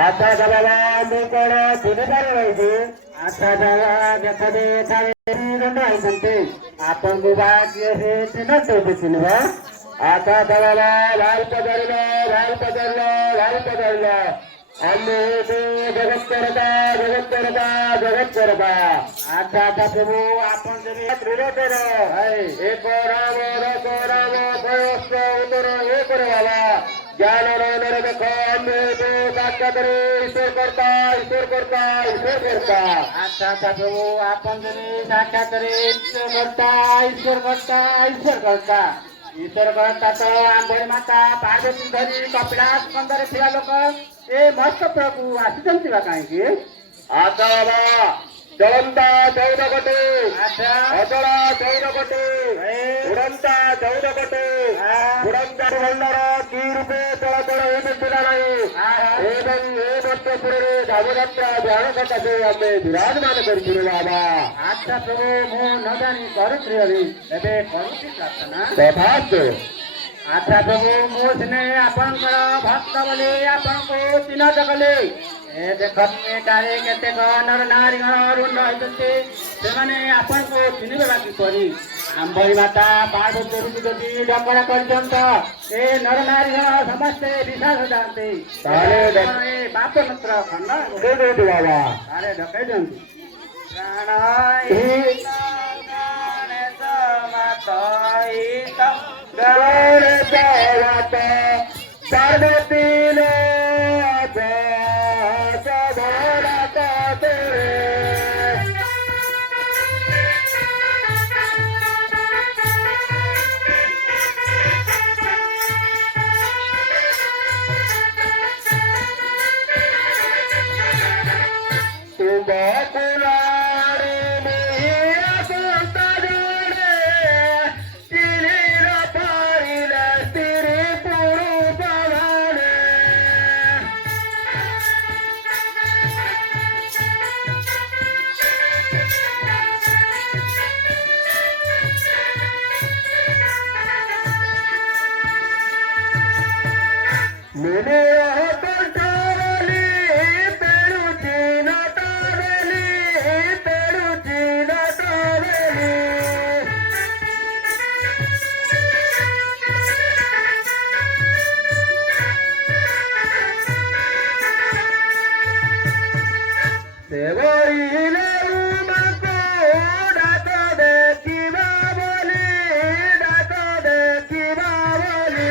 आता गावाला लोकड गुन्हेगार व्हायचे आता गावात एखादे सांगते आपण विभागीय हे नव्हते आता गावाला लाल पदार्ला आम्ही जगत करता आता प्रभू आपण जरी एक राम उतर हे करू बाबा ज्ञान ईश्वर करता आता प्रभू आपण जरी साक्षात ईश्वर करता तो आंबोळी माता पार्वती घरी कपिलास मंदिर फिरा लोक ए मस्त प्रभू अशी जमती बा काय की आता बाबा चवंता 14 कोटी अचळा 14 कोटी उडंता 14 कोटी उडंता बोलणारा 3 रुपये तळा येऊन दिला नाही हे भक्त पुढे धावयात्रा ध्यानसाठी आम्ही विराजमान करू बाबा आता प्रभू मो न जाणी करूच रे ଏବେ କରୁଛି ପ୍ରାର୍ଥନା ତଥାସ୍ତୁ ଆଚ୍ଛା ପ୍ରଭୁ ମୁଁ ସିନେ ଆପଣଙ୍କର ଭକ୍ତ ବୋଲି ଆପଣଙ୍କୁ ଚିହ୍ନଟ କଲି ଏ ଦେଖନ୍ତୁ ଏଠାରେ କେତେକ ନର ନାରୀଗଣ ରୁଣ୍ଡ ହୋଇଛନ୍ତି ସେମାନେ ଆପଣଙ୍କୁ ଚିହ୍ନିବା କିପରି ଆମ୍ବଳି ମାତା ପାର୍ବତୀ ଯଦି ଡକରା କରିଛନ୍ତି ଏ ନର ନାରୀଗଣ ସମସ୍ତେ ବିଶ୍ୱାସ ଯାଆନ୍ତି ତାହେଲେ ବାପ ମିତ୍ର ଖଣ୍ଡ ବାବା ତାହେଲେ ଡକାଇ ଦିଅନ୍ତୁ पार्वती मिले कंठावली पेरुची नाटावली पेरुची नाटावली सेवईले उमको डाको देखी बाबली डाको देखी बाबली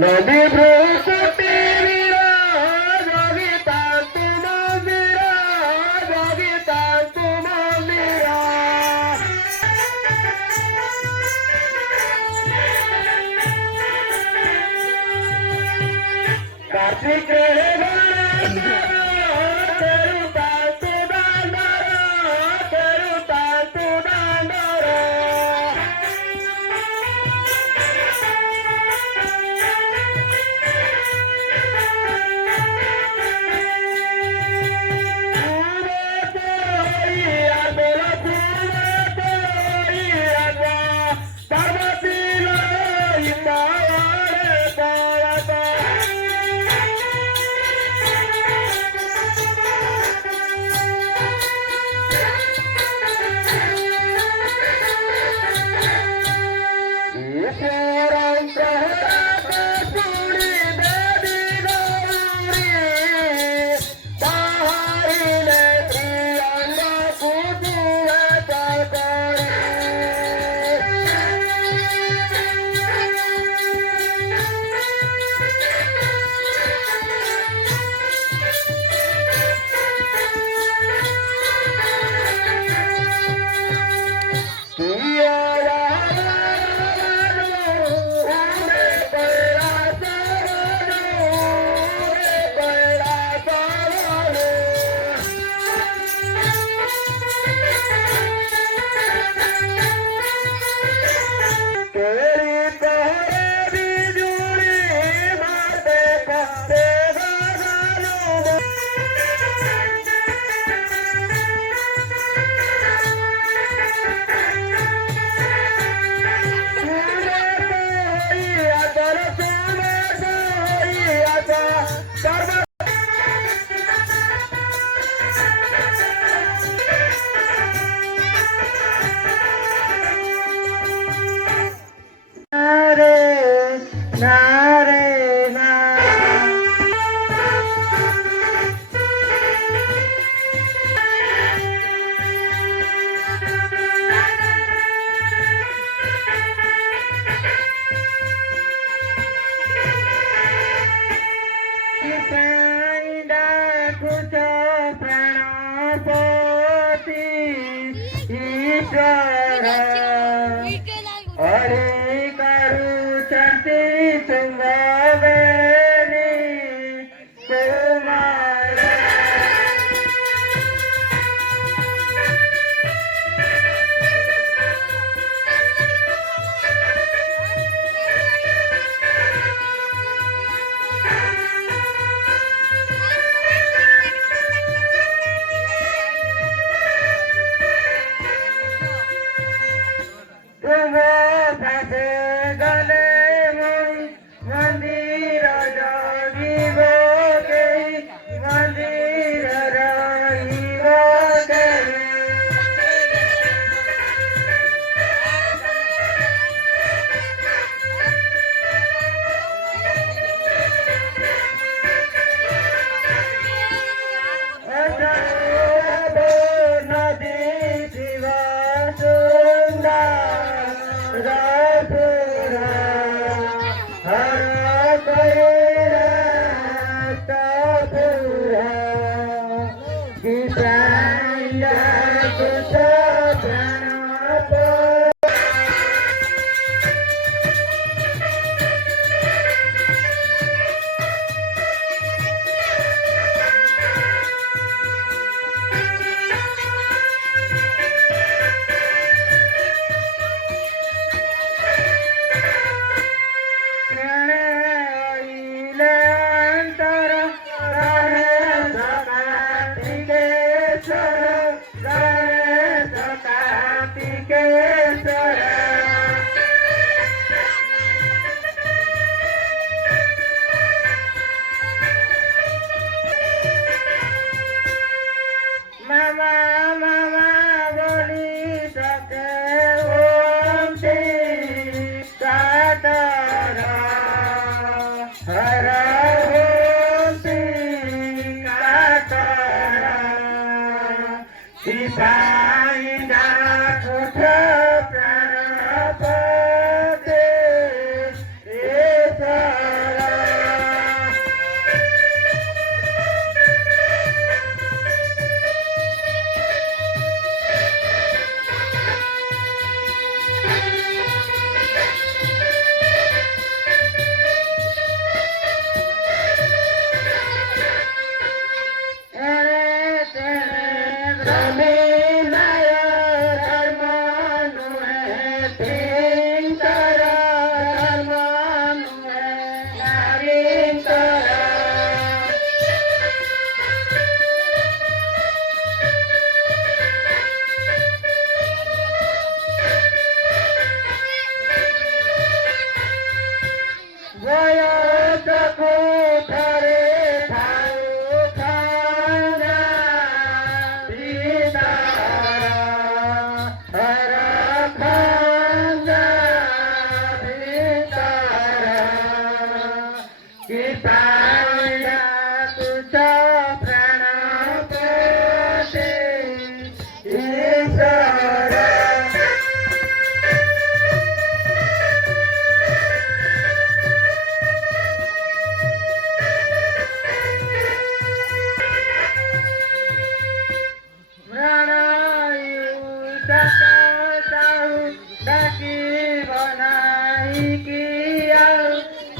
नदी भ्रुकुटी वीरा जोगिता तुम वीरा जोगिता तुम वीरा कार्तिक तेरुता तू दांडरा तेरुता तू दांडरा हरि करु चंती तुंगवेनी कुमार तुम फसे गले मंदिर जागी गो गई मंदिर रही गो गई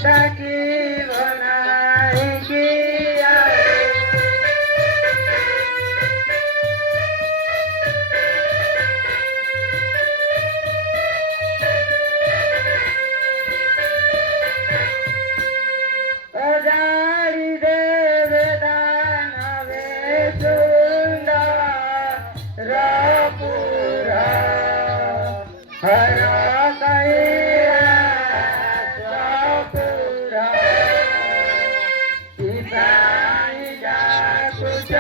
की बनाई की जाडी देवे दानवे सुंदर रपुरा हर कैलासपुरा सीताई जा तुझ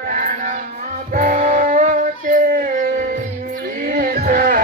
प्राण पोते ईश्वर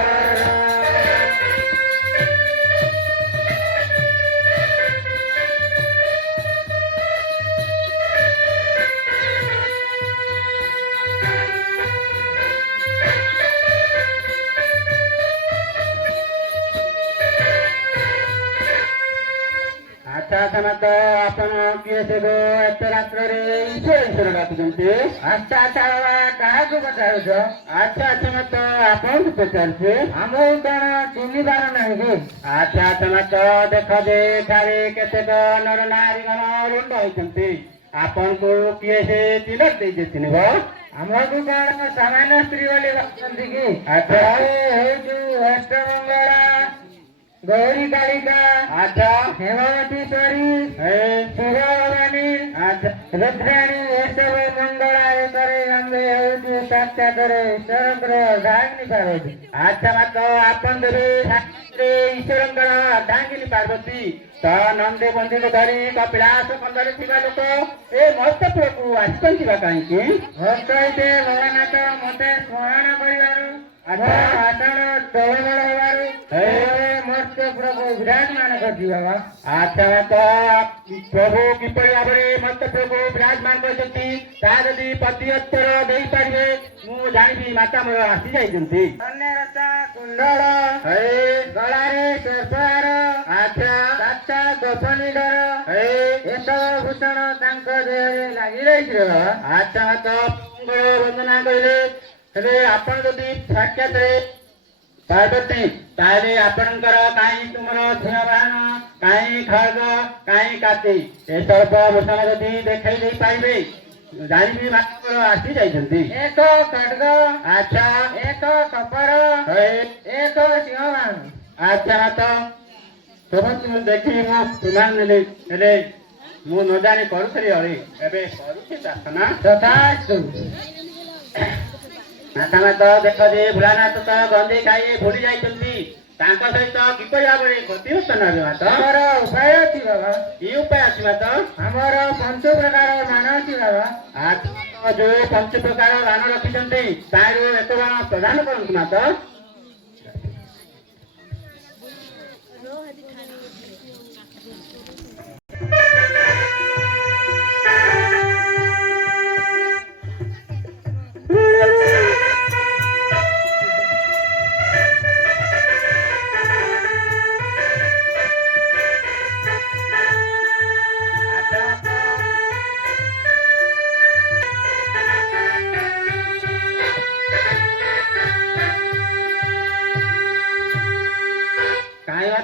ଆଚ୍ଛା ସମତ ଆପଣ କିଏ ସେବ ଏତେ ରାତ୍ରରେ ଈଶ୍ୱର ଡାକୁଛନ୍ତି? ଆଚ୍ଛା ଆଚ୍ଛା ବାବା କାହାକୁ ପଚାରୁଛ? ଆଚ୍ଛା ସମତ ଆପଣଙ୍କୁ ପଚାରୁଛି। ଆମକୁ କଣ ଚିହ୍ନିବାର ନାହିଁ କି? ଆଚ୍ଛା ସମତ ଦେଖ ଯେ ଏଠାରେ କେତେକ ନର ନାରୀଗଣ ରୁଣ୍ଡ ହୋଇଛନ୍ତି, ଆପଣଙ୍କୁ କିଏ ସେ ତିଲକ ଦେଇଛି ଚିହ୍ନିବ? ଆମକୁ କଣ ସାମାନ୍ୟ ସ୍ତ୍ରୀ ବୋଲି ଭାବୁଛନ୍ତି କି? ଆଚ୍ଛା ହେଉଛୁ ଅଷ୍ଟମଙ୍ଗଳା गौरी कालिका आच्छा हेमवतीश्वरी सुभवानी रुद्राणी एसब मंगळा करे गंगे होती साक्षातरे शरद्र डांगिनी पार्वती आच्छा मत आपण देवी ईश्वरंकर डांगिनी पार्वती तो नंदे बंदी धरी कपिलास कंदरे थिबा लोक ए महत्वपूर्ण आसिपंती बा काहींकी भक्तइते भगनाथ मते स्मरण करिवारु आषाढ़ दौड़ होबारु मत्स्य प्रभु विराजमान करती बाबा अच्छा तो प्रभु किपरि भाव मत्स्य प्रभु विराजमान करछंती ता जदि पतियत्तर देई पारिबे मु जानिबी माता मोर आसी जाइछंती अन्यरता कुंडल हे गलारे सरसार अच्छा साचा गोपनीडर हे एसब भूषण तांक देहरे लागि रहिछ रे बाबा अच्छा तो वंदना कइले हेले आपण जदि साक्षात पार्वती ताले आपणकर काई तुमर सिंहवाहन काई खड्ग काई काती ए सर्प भूषण जदि देखाई दे पाइबे जानिबी मात्र आसी जाइछंती एक खड्ग अच्छा एक कपर एक सिंहवाहन अच्छा तो तुमत देखि मु तुमान नेले हेले मु न जानि करूथली अरे एबे करूछि प्रार्थना तथास्तु नाथामा तो देख जे भोलानाथ तो गंदे खाई भूली जाइछंती तांका सहित किपरि भाबरे प्रतिवर्तन हेबे माता हमर उपाय अछि बाबा ई उपाय अछि माता हमर पंच प्रकार मान अछि बाबा आज जो पंच प्रकार मान रखिछंती तारो एक बार प्रदान करंतु माता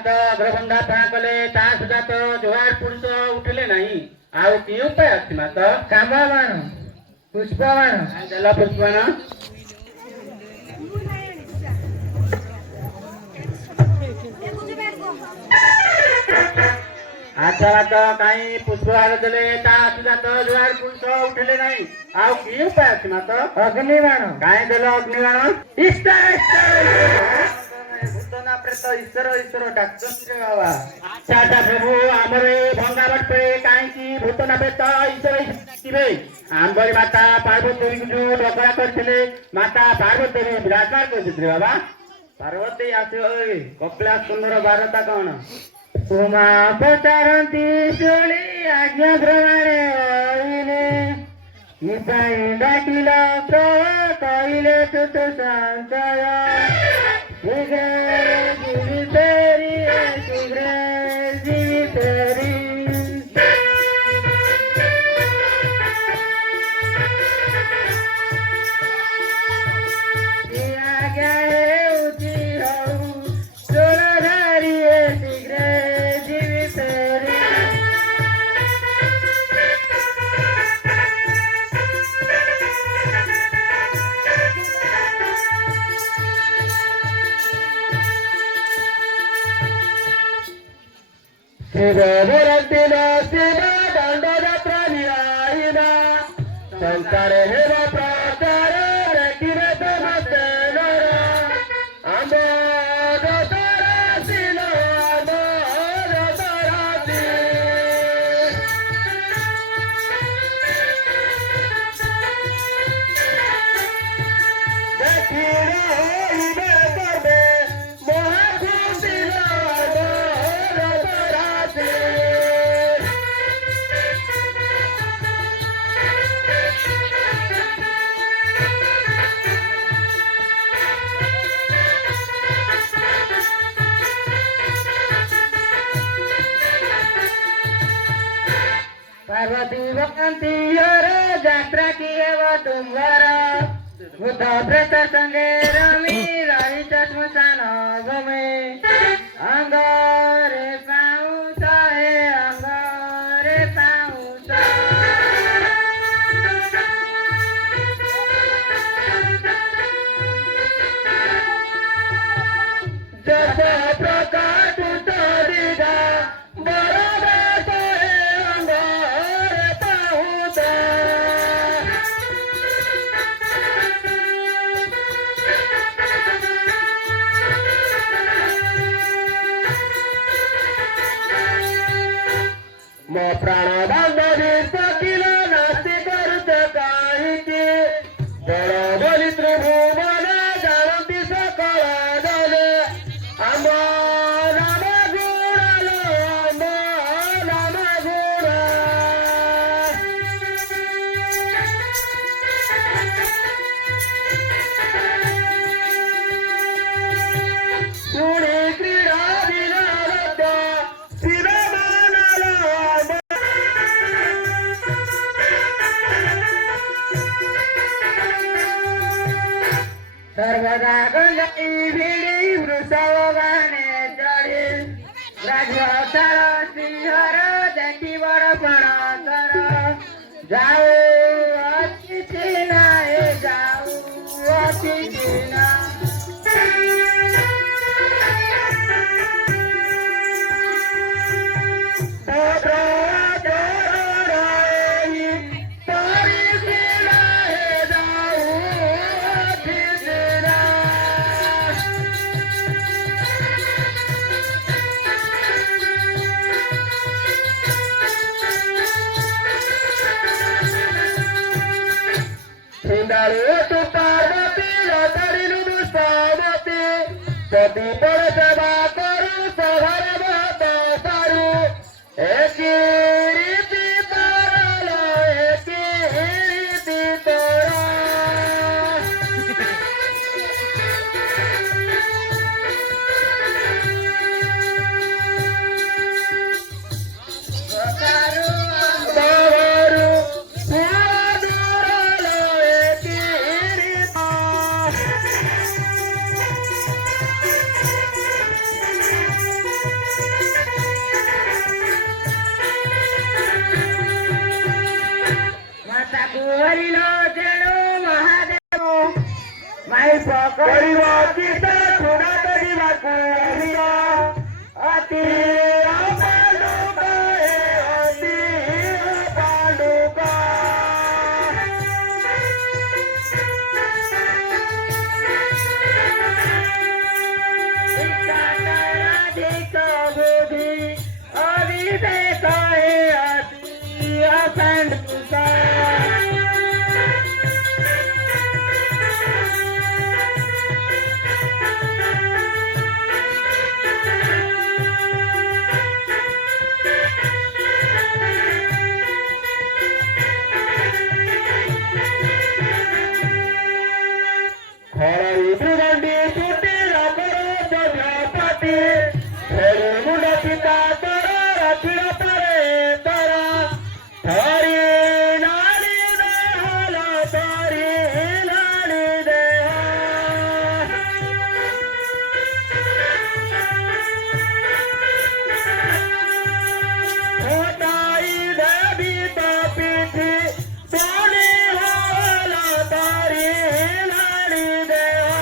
अग्रबंधा पा कले ता सुधा तो जोहार पुरुष उठले नहीं आउ की उपाय अछि माता कामबाण पुष्पबाण जल पुष्पबाण अच्छा माता काई पुष्पबाण देले ता सुधा तो जोहार पुरुष उठले नहीं आउ की उपाय अछि माता अग्निबाण काई देलो अग्निबाण इष्ट भूतना प्रेत ईश्वर ईश्वर डाक्टर बाबा अच्छा अच्छा प्रभु आमर भंगावट पे काईकी भूतना प्रेत ईश्वर ईश्वर आंबरी माता पार्वती देवी जो डकरा करथिले माता पार्वती देवी विराजमान करथिले बाबा पार्वती आसे कपिलास सुंदर बारता कौन उमा पचारंती शोली आज्ञा प्रमाणे ओइले निपाई डाकिल प्र कहिले तुत संशय जीवितरी जीवितरी आज्ञा उची हो चोर धारी शीघ्र जीवितरी शिव बोलतील शिव दंडयात्रा निराईना संसार हे प्रचार किरत मते नरा आंबोद तरासील आंबोद तरासी पार्वती भक्ति यात्रा किए वो तुम्हार बुद्ध प्रेत संगे रमी रही चश्मशान गमे अंगारे पाऊसा है अंगारे पाऊसा जब प्रकाश उतरिगा प्राणबांधवी सकील नास्ती करुत काहीची बरोबरी त्रिभुवन जाणती सकळ झाले आंबा गुणालो आंबा गुणा सुणी क्रीडा दिला सर्वदा गंगाई भिडी वृषावगाने चढी राजवतार सिंहर देखी बडपण कर जाऊ अतिथी नाही जाऊ अतिथी ना तू पार्वती तरी सावती सती पर सेवा करू सभर भात सारू एकी रीती तारला एकी रीती तारा हरिलो जणो महादेव माई पकडिवा किसा थोडा तरी वाकुरिया अति पांडुका हे अति पांडुका अधिक बुद्धि अविवेक हे अति पांडुका मृदंडी सुटी रामरो सजापती मुंडा पिता तरा राखिडा परे तरा थारी नाडी देहाला थारी नाडी देहा होताई देवी पिठी सोनी होला तारी नाडी देहा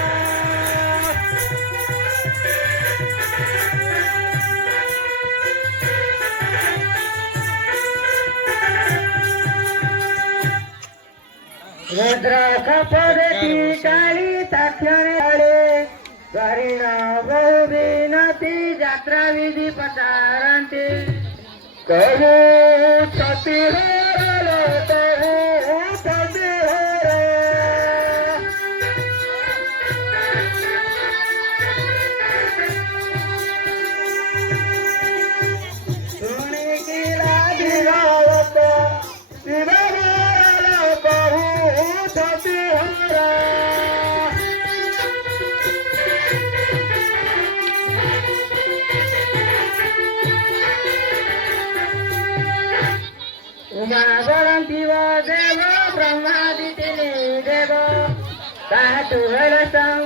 भद्र खपरती काळी साक्षरे करीण बहु विनती जात्रा विधी पचारांती कहू सती हरलो कहू सती हर सुने केला दिवावत दिवावरलो कहू सती हर उमा गणती व देव ब्रह्मादिती देव तातु हर संग